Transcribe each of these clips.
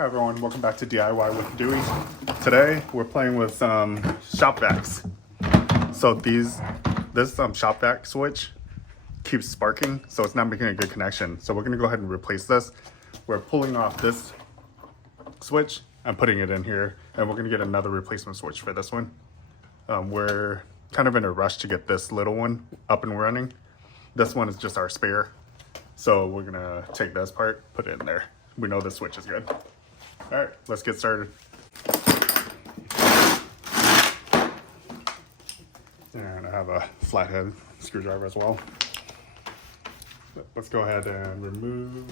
Hi everyone, welcome back to DIY with Dewey. Today we're playing with some Shop-Vacs. So this Shop-Vac switch keeps sparking, so it's not making a good connection. So we're gonna go ahead and replace this. We're pulling off this switch and putting it in here, and we're gonna get another replacement switch for this one. We're kind of in a rush to get this little one up and running. This one is just our spare. So we're gonna take this part, put it in there. We know this switch is good. All right, let's get started. And I have a flathead screwdriver as well. Let's go ahead and remove.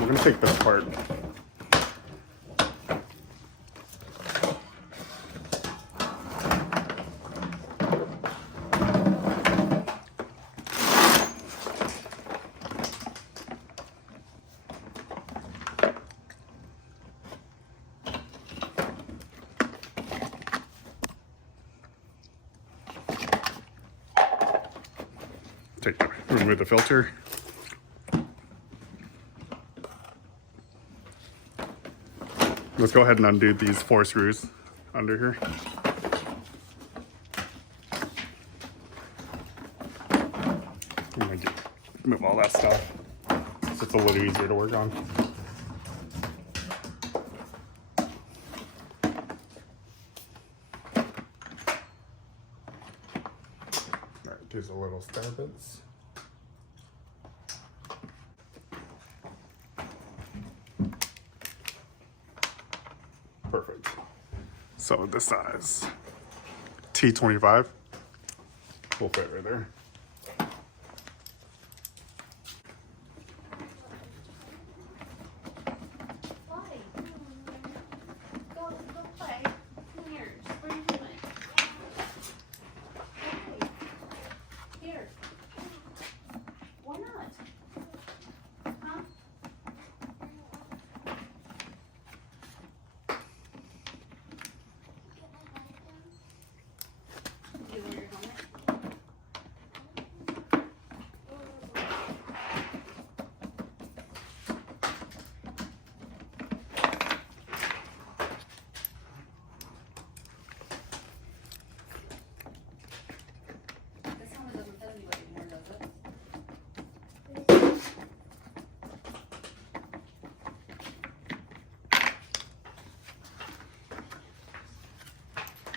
We're gonna take this part. Remove the filter. Let's go ahead and undo these 4 screws under here. I'm gonna move all that stuff so it's a little easier to work on. All right, these are little star bits. Perfect. So this size T25 will fit right there.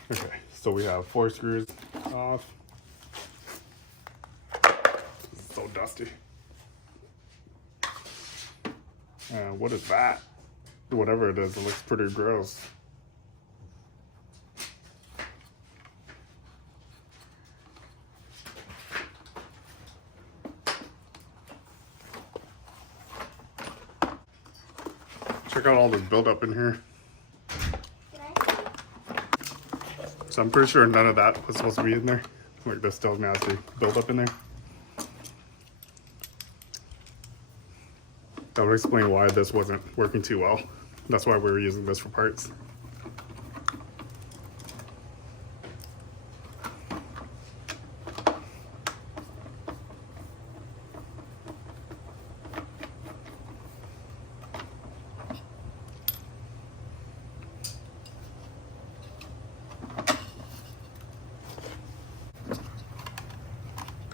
Okay, so we have 4 screws off. It's so dusty. What is that? Whatever it is, it looks pretty gross. Check out all this buildup in here. So I'm pretty sure none of that was supposed to be in there. Like this still has the buildup in there. That would explain why this wasn't working too well. That's why we were using this for parts.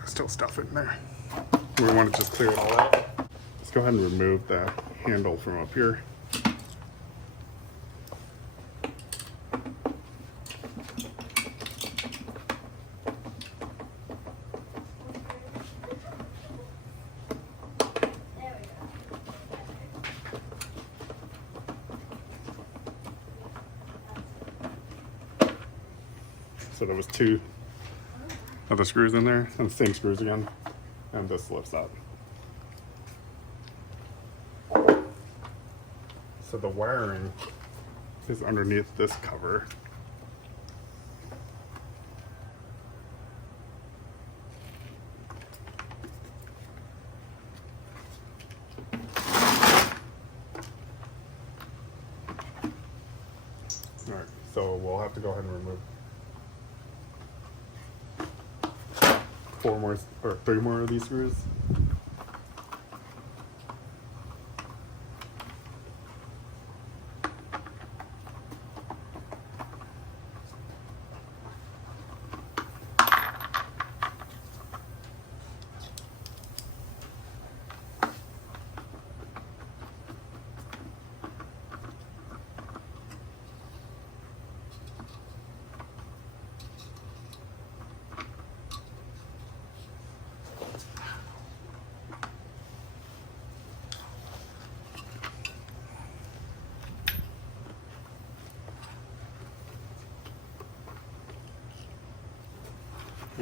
Still stuff in there. We want to just clear it all out. Let's go ahead and remove the handle from up here. So there was 2 of the screws in there, and the same screws again, and this lifts up. So the wiring is underneath this cover. All right, so we'll have to go ahead and remove 4 more or 3 more of these screws.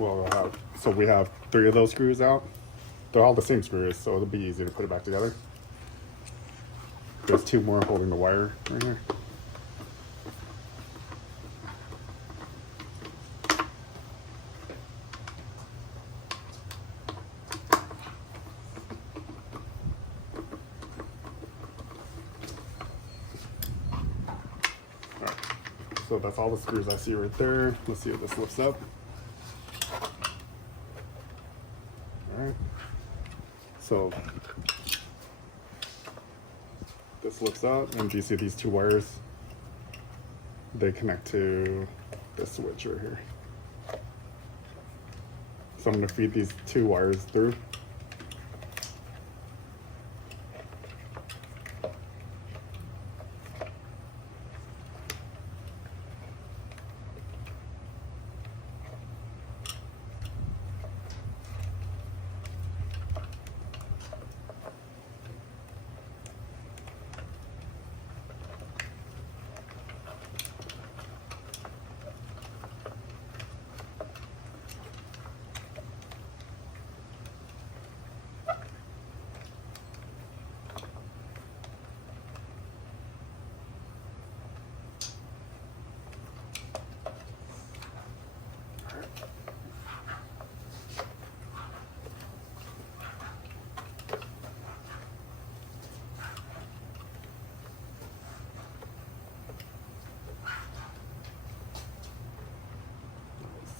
Well, so we have 3 of those screws out. They're all the same screws, so it'll be easy to put it back together. There's 2 more holding the wire right here. Alright, so that's all the screws I see right there. Let's see if this lifts up. Alright, so this lifts up, and do you see these 2 wires? They connect to this switch right here. So I'm going to feed these 2 wires through.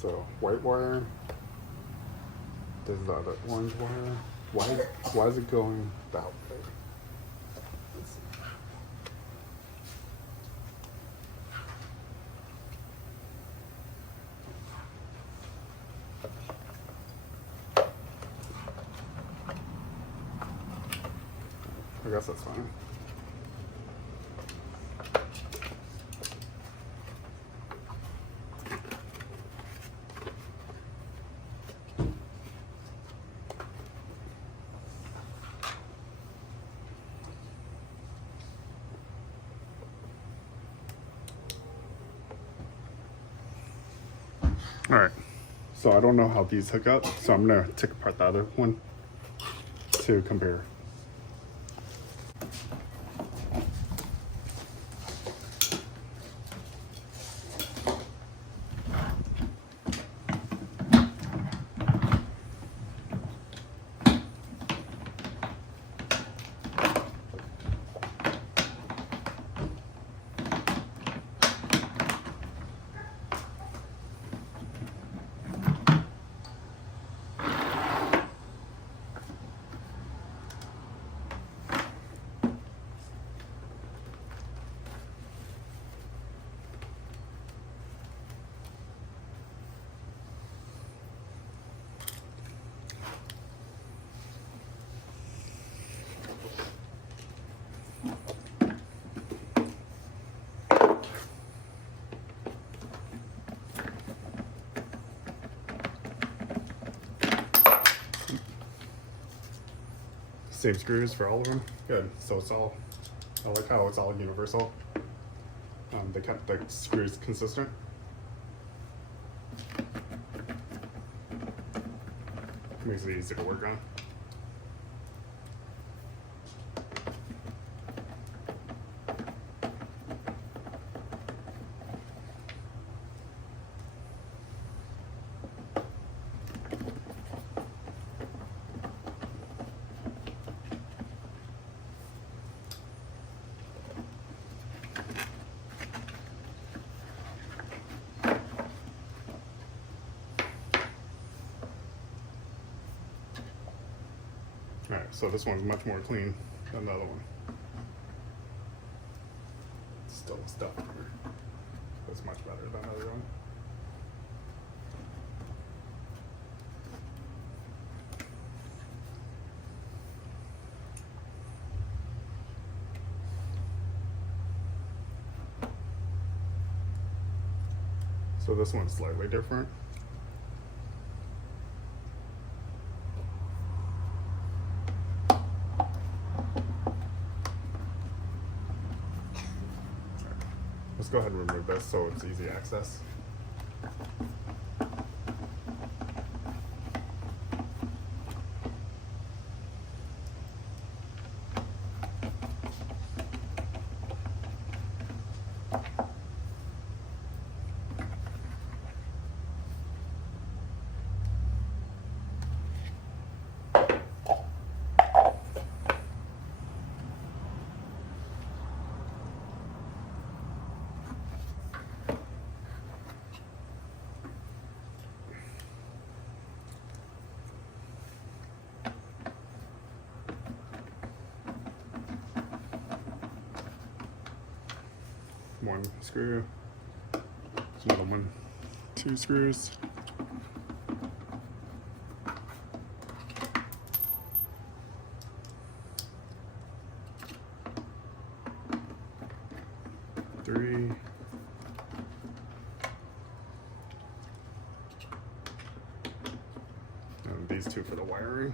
So white wire. This is the other orange wire. Why is it going that way? Let's see. I guess that's fine. All right, so I don't know how these hook up, so I'm gonna take apart the other one to compare. Same screws for all of them. Good. So it's all, I like how it's all universal. They kept the screws consistent. Makes it easy to work on. Alright, so this one's much more clean than the other one. Still stuff here. That's much better than the other one. So this one's slightly different. Let's go ahead and remove this so it's easy access. one screw. There's another one, 2 screws. Three. And these 2 for the wiring.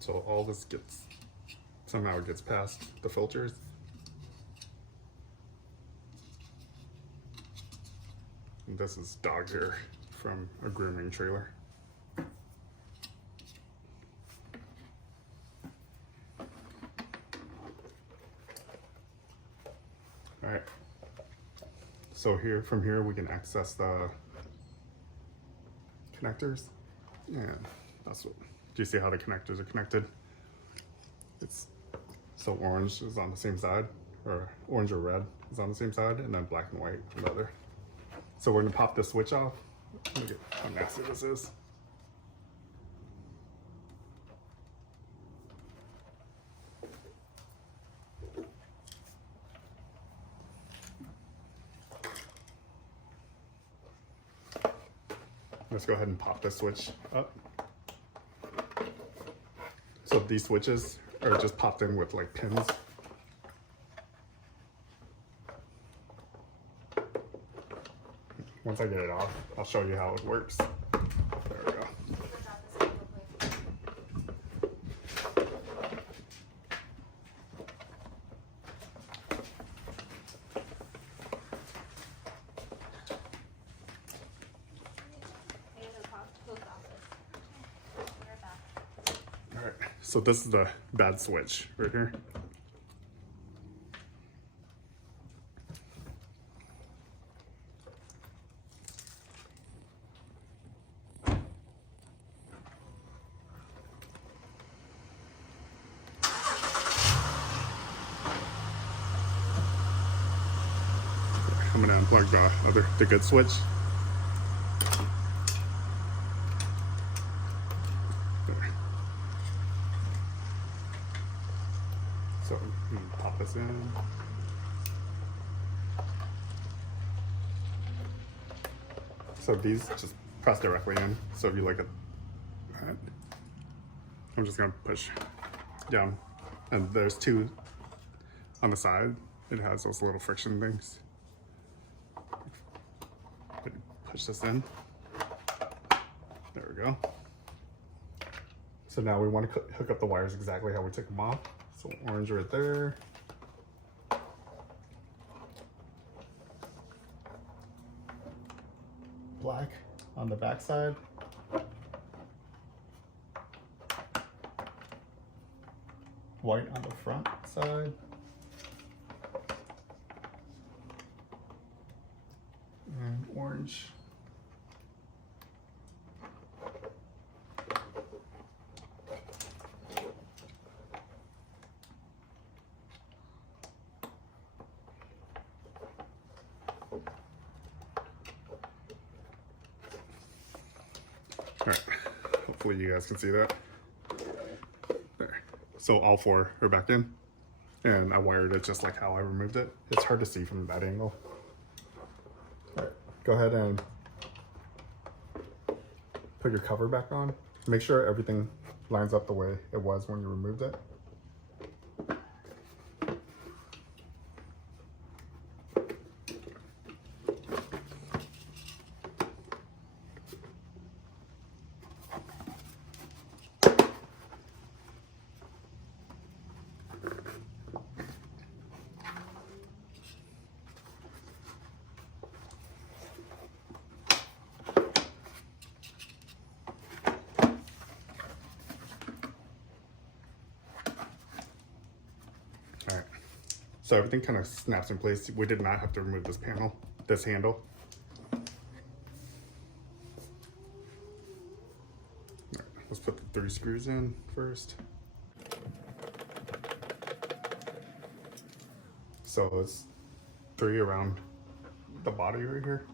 So all this somehow gets past the filters. And this is dog hair from a grooming trailer. All right. So from here we can access the connectors, and that's what. Do you see how the connectors are connected? So orange is on the same side, or orange or red is on the same side, and then black and white on the other. So we're gonna pop this switch off. Look at how nasty this is. Let's go ahead and pop this switch up. So these switches are just popped in with like pins. Once I get it off, I'll show you how it works. There we go. All right, so this is the bad switch right here. I'm gonna unplug the good switch. There. So I'm gonna pop this in. So these just press directly in. So if you look at that, I'm just gonna push down, and there's 2 on the side. It has those little friction things. Push this in. There we go. So now we want to hook up the wires exactly how we took them off. So orange right there. Black on the back side. White on the front side. And orange. All right, hopefully you guys can see that. There. So all 4 are back in, and I wired it just like how I removed it. It's hard to see from that angle. All right, go ahead and put your cover back on. Make sure everything lines up the way it was when you removed it. All right, so everything kind of snaps in place. We did not have to remove this handle. All right, let's put the 3 screws in first. So it's 3 around the body right here.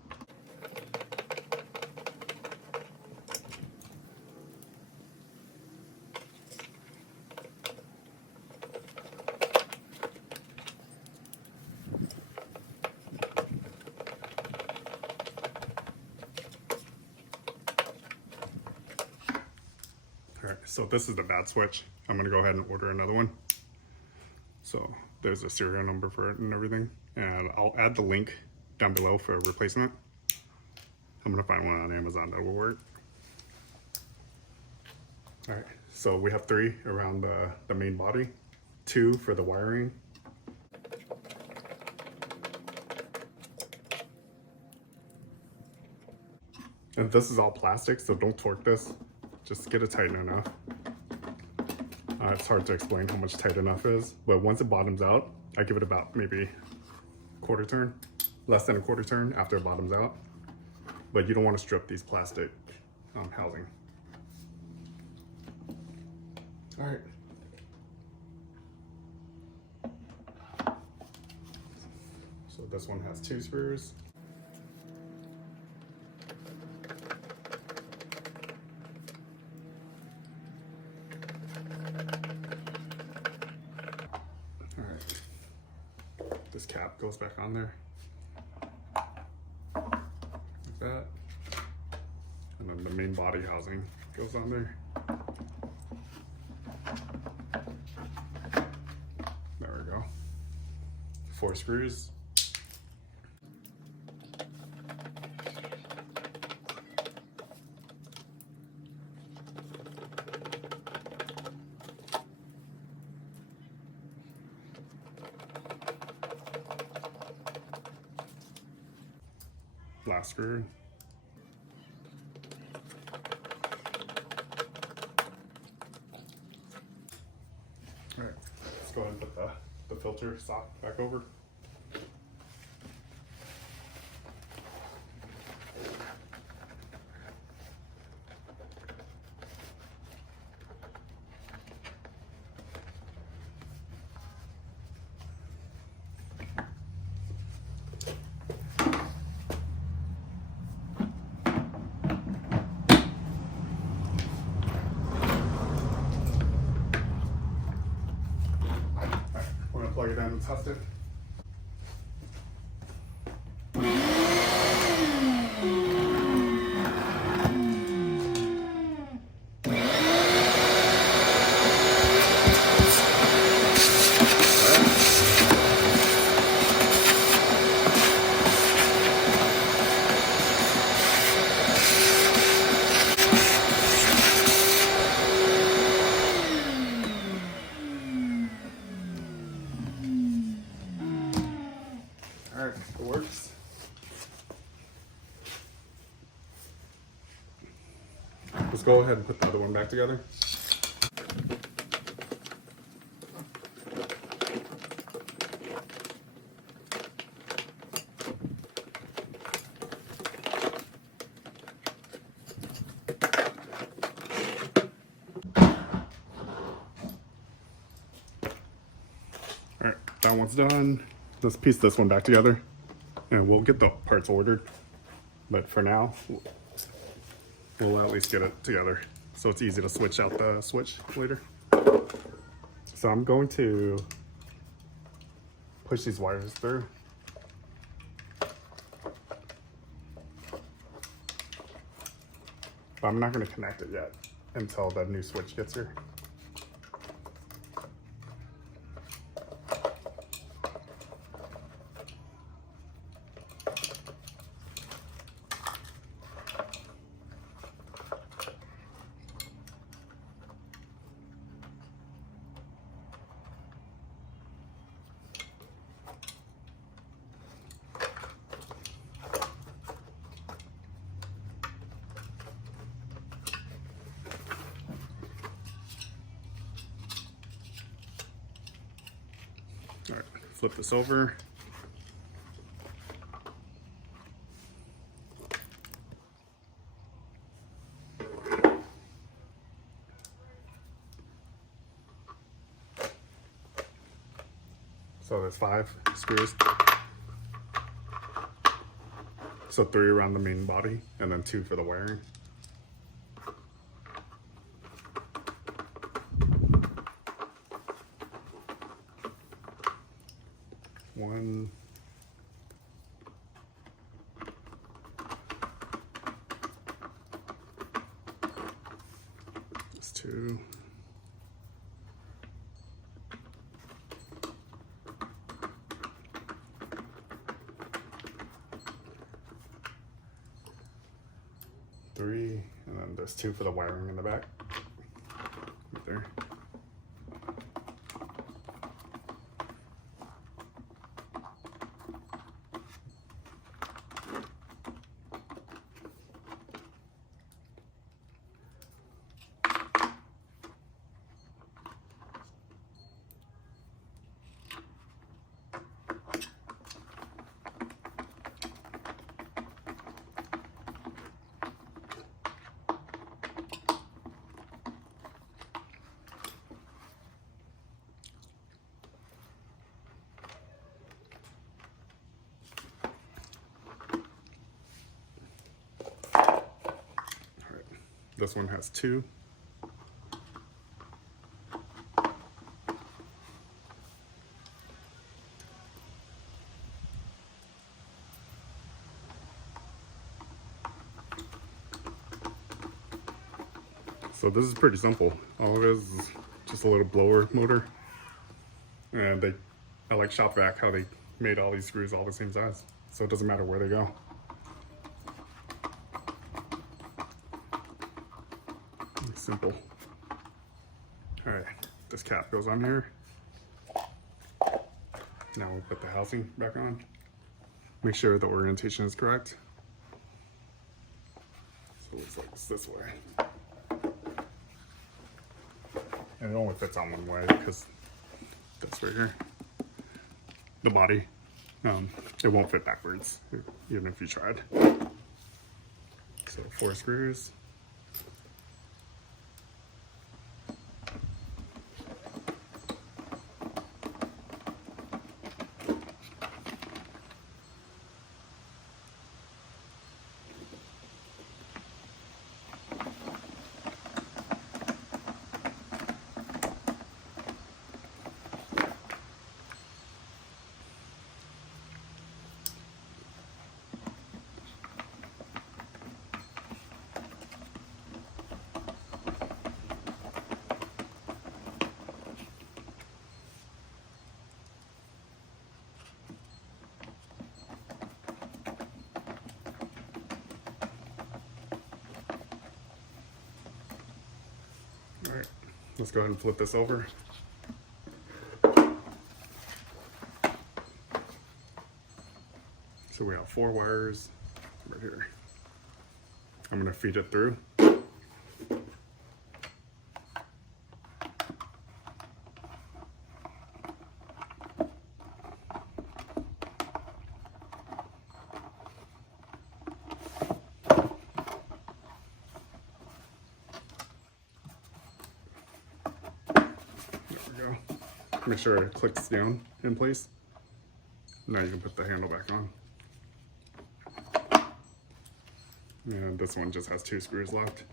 All right, so this is the bad switch. I'm gonna go ahead and order another one. So there's a serial number for it and everything. And I'll add the link down below for a replacement. I'm gonna find one on Amazon that will work. All right, so we have 3 around the main body, 2 for the wiring. And this is all plastic, so don't torque this. Just get it tight enough. It's hard to explain how much tight enough is, but once it bottoms out, I give it about maybe quarter turn, less than a quarter turn after it bottoms out. But you don't want to strip these plastic housing. All right. So this one has 2 screws. This cap goes back on there, like that. And then the main body housing goes on there. There we go. 4 screws. Last screw. All right, let's go ahead and put the filter sock back over. Plug it in and test it. All right, it works. Let's go ahead and put the other one back together. All right, that one's done. Let's piece this one back together and we'll get the parts ordered. But for now, we'll at least get it together so it's easy to switch out the switch later. So I'm going to push these wires through. But I'm not going to connect it yet until the new switch gets here. All right, flip this over. So there's 5 screws. So 3 around the main body and then 2 for the wiring. One. That's 2. Three, and then there's 2 for the wiring in the back. Right there. This one has 2. So this is pretty simple. All it is just a little blower motor. And I like Shop-Vac how they made all these screws all the same size. So it doesn't matter where they go. Simple. All right, this cap goes on here. Now we'll put the housing back on. Make sure the orientation is correct. So it looks like it's this way. And it only fits on one way because this right here, the body, it won't fit backwards even if you tried. So 4 screws. All right, let's go ahead and flip this over. So we have 4 wires right here. I'm gonna feed it through. There we go. Make sure it clicks down in place. Now you can put the handle back on. And this one just has 2 screws left.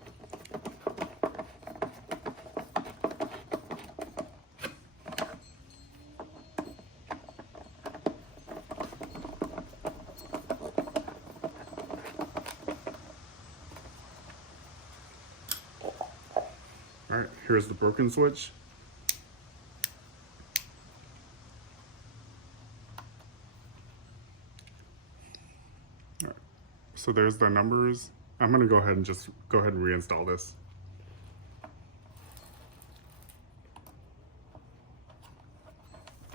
All right, here's the broken switch. All right, so there's the numbers. I'm gonna go ahead and reinstall this.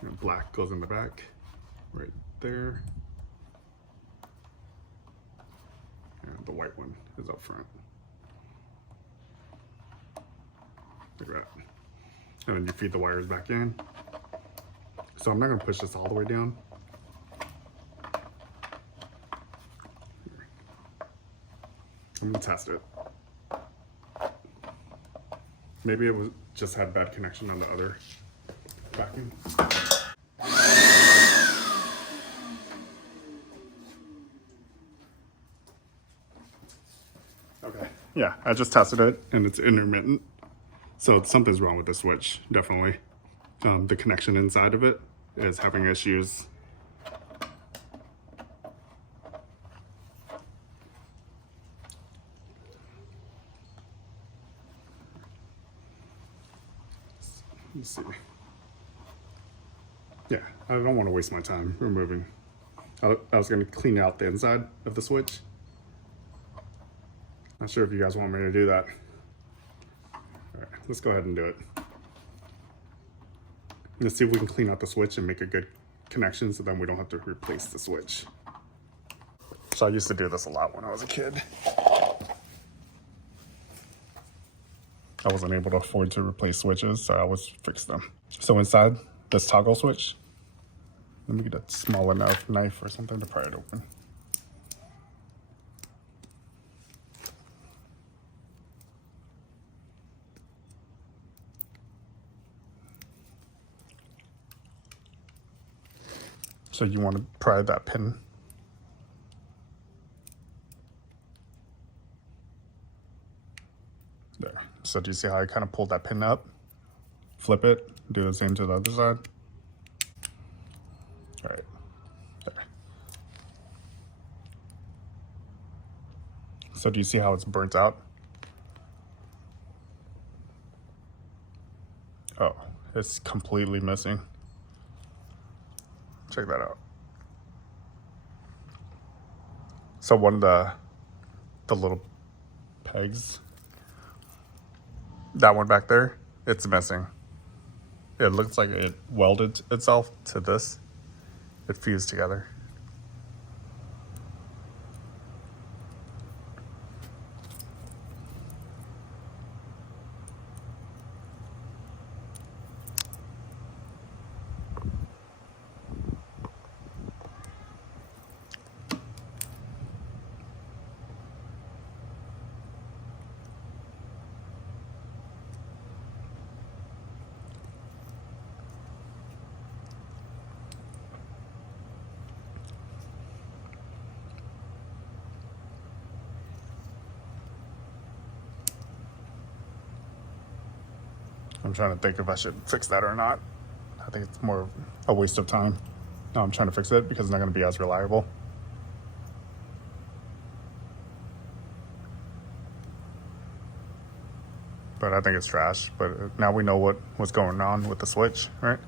And black goes in the back, right there. And the white one is up front. Like that. And then you feed the wires back in. So I'm not gonna push this all the way down. I'm gonna test it. Maybe it was just had bad connection on the other vacuum. yeah, I just tested it and it's intermittent. So something's wrong with the switch, definitely. The connection inside of it is having issues. Let's see. Yeah, I don't want to waste my time removing. I was going to clean out the inside of the switch. Not sure if you guys want me to do that. All right, let's go ahead and do it. Let's see if we can clean out the switch and make a good connection so then we don't have to replace the switch. So I used to do this a lot when I was a kid. I wasn't able to afford to replace switches, so I always fix them. So inside this toggle switch, let me get a small enough knife or something to pry it open. So you want to pry that pin. There. So do you see how I kind of pulled that pin up? Flip it, do the same to the other side. All right, there. So do you see how it's burnt out? Oh, it's completely missing. Check that out. So one of the little pegs, that one back there, it's missing. It looks like it welded itself to this. It fused together. I'm trying to think if I should fix that or not. I think it's more a waste of time. Now I'm trying to fix it because it's not going to be as reliable. But I think it's trash. But now we know what's going on with the switch, right?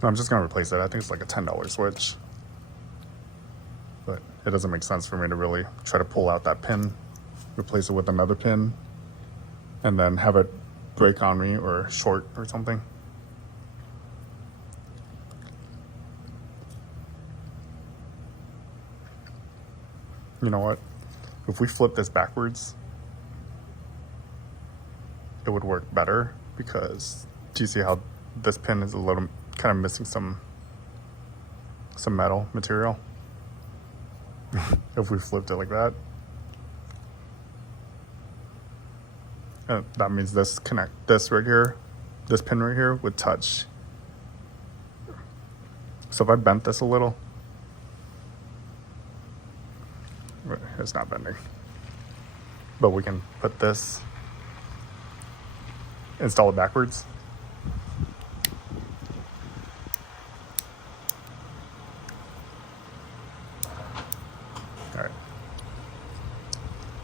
So I'm just going to replace it. I think it's like a $10 switch. But it doesn't make sense for me to really try to pull out that pin, replace it with another pin, and then have it break on me or short or something. You know what? If we flip this backwards, it would work better because do you see how this pin is a little kind of missing some metal material? If we flipped it like that, that means this right here, this pin right here would touch. So if I bent this a little, it's not bending. But we can put this, install it backwards. All right.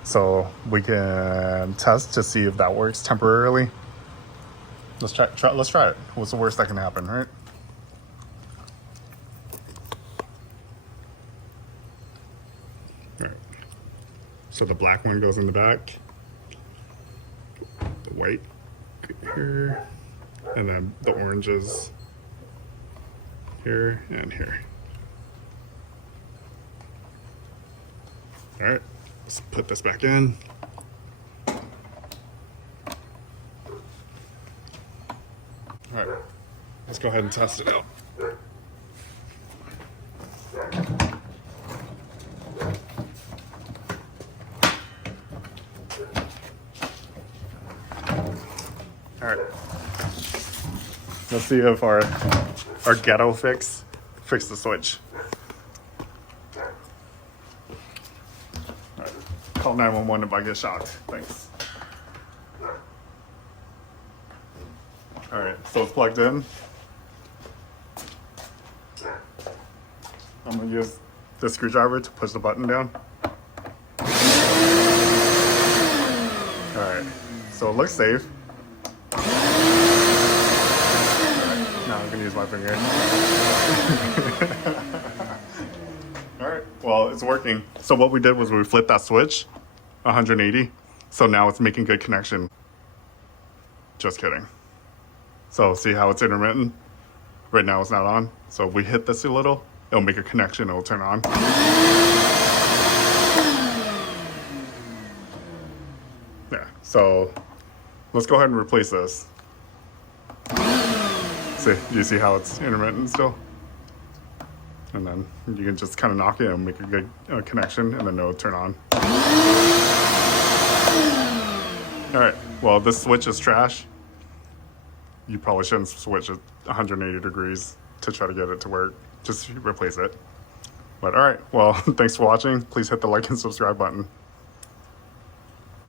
So we can test to see if that works temporarily. Let's try it. What's the worst that can happen, right? All right. So the black one goes in the back, the white here, and then the oranges here and here. All right, let's put this back in. All right, let's go ahead and test it out. All right, let's see if our ghetto fixed the switch. All right. Call 911 if I get shocked. Thanks. All right, so it's plugged in. I'm gonna use the screwdriver to push the button down. All right, so it looks safe. All right, now I'm gonna use my finger. All right, well, it's working. So what we did was we flipped that switch 180. So now it's making good connection. Just kidding. So see how it's intermittent? Right now it's not on. So if we hit this a little, it'll make a connection, it'll turn on. Yeah, so let's go ahead and replace this. See, do you see how it's intermittent still? And then you can just kind of knock it and make a good connection, and then it'll turn on. All right, well, this switch is trash. You probably shouldn't switch it 180 degrees to try to get it to work. Just replace it. But all right, well, thanks for watching. Please hit the like and subscribe button.